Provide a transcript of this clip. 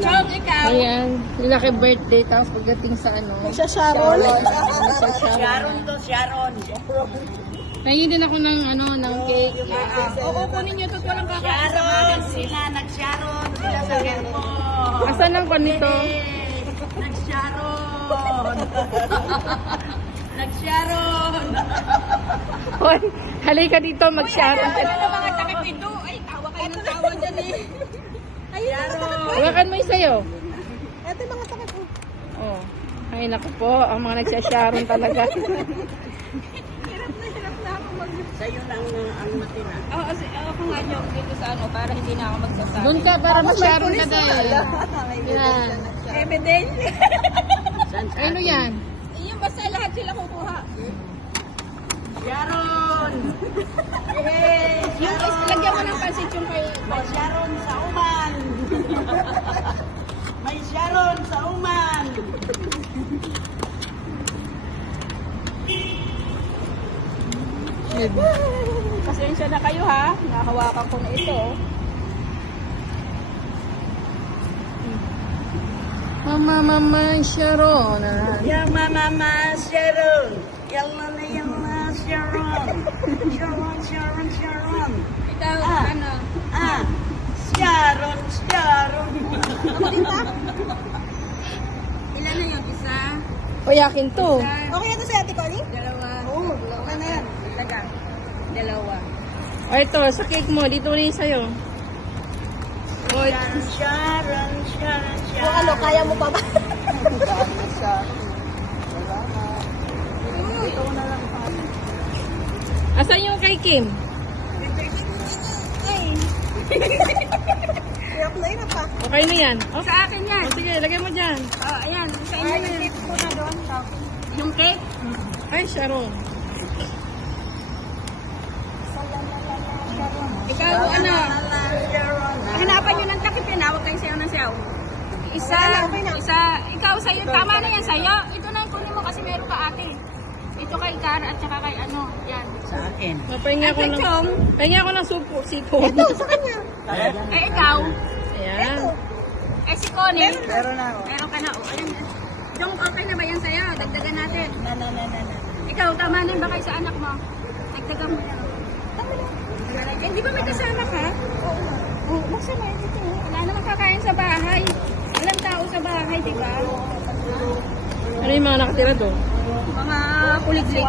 Chong, ikaw. Ayan, laki birthday, tapos pagdating sa ano. Sharon. Sharon to, Sharon. Nahingin din ako ng ano, ng cake. O, kukunin nyo to, walang kakain sa akin. Sila, nag-Sharon. Sila sa cellphone. Asan ang pan nito? Nag-Sharon. Nag-Sharon. Hoy, halika dito, mag-sharon. Ano na mga takip nito? Ay, tawa kayo ng tawa dyan eh. Sharon. Hawakan mo yung sayo. Ito yung mga takip. Oh. Ay, naku po, ang mga nagsasharon talaga. Sa'yo lang ang matira. Oo, kasi ako nga nyo dito sa ano, para hindi na ako magsasabi. Doon ka para mag-sharon ka dahil. Yan. Evidence. Ano yan? Yung basta lahat sila kukuha. Sharon! Yay! Sharon! Lagyan mo ng pansit yung kay... May Sharon sa uman! May Sharon sa uman! Pasensya na kayo ha. Nahawakan ko na ito. Mama, Sharon. Yang mama Sharon! Yang mama Sharon! Sharon, Sharon, Sharon! Ikaw, Ah. ano? Ah! Sharon, Sharon! Ilan na yung isa? O, yakin to. Okay na to si Ate Connie? Dalawa. Oo, okay na yan. Taga. Dalawa. O, ito, sa cake mo, dito rin sa'yo. O, Sharon, Sharon, Sharon, O Sharon! ano, kaya mo pa ba? asan yung kay Kim? Hirap na hirap pa. Okay na yan. O, Sa akin yan. sige, lagay mo dyan. Oh, ayan. Sa inyo Ay, na yung yan. tip ko na doon. Yung cake? Ay, Sharon. Ikaw, ano? Hanapan nyo ng takip yan. Huwag kayong sayaw na sayaw. Isa, Okay na. isa, ikaw sa'yo. Tama na yan sa'yo. Ito na yung kunin mo kasi meron ka ate. Ito kay Cara at saka kay ano. Yan. Sa akin. Pahinga ko Ate ng... Chong. Pahinga ko ng sipo. Sa kanya. Eh, ikaw. Ayan. Eh, si Connie. Meron na ako. Meron ka na. O, ayun. Chong, okay na ba yan sa'yo? Dagdagan natin. Na. Ikaw, tama na yun ba kayo sa anak mo? Dagdagan mo na. Eh, di ba may kasama ka? Oo. Oh, buksan mo. Ito. Wala naman kakain sa bahay. Walang tao sa bahay, di ba? Ano yung mga nakatira doon? Mga kuliglig.